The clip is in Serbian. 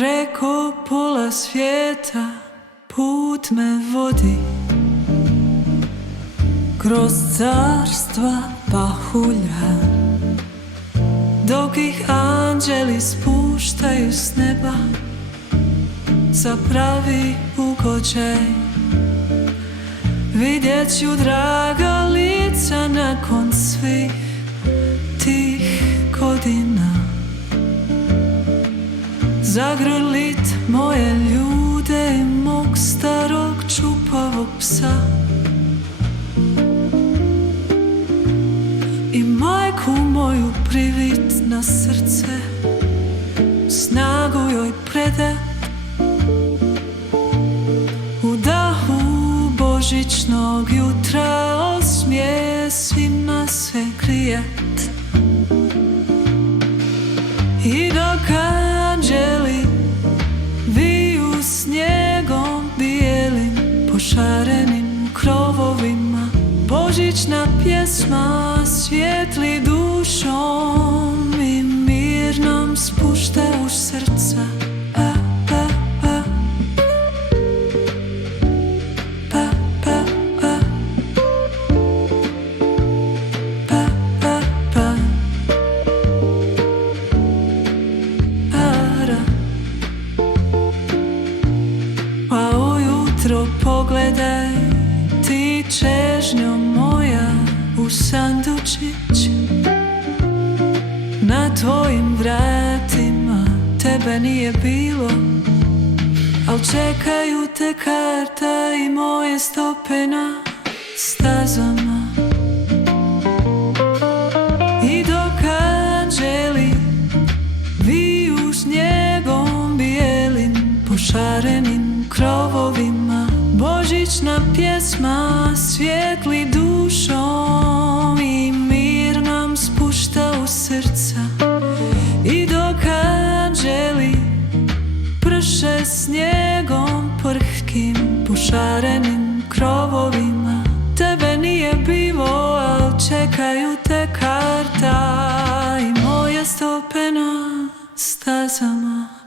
Preko pola svijeta put me vodi, kroz carstva pahulja, dok ih anđeli spuštaju s neba za pravi ugođaj. Vidjet ću draga lica nakon svih tih godina, zagrlit moje ljude i mog starog čupavog psa, i majku moju privit na srce, snagu joj predat. U dahu božićnog jutra osmije svima sve grijat. I dok anđeli viju snijegom bijelim po šarenim krovovima, božićna pjesma svijetli dušom i mir nam spušta u srca. Pogledaj ti, čežnjo moja, u sandučić na tvojim vratima. Tebe nije bilo, al čekaju te karta i moje stope na stazama. I dok anđeli viju snijegom bijelim po šarenim krovovima, božićna pjesma svijetli dušom i mir nam spušta u srca. I dok anđeli prše snijegom prhkim po šarenim krovovima, tebe nije bilo, al čekaju te karta i moje stope na stazama.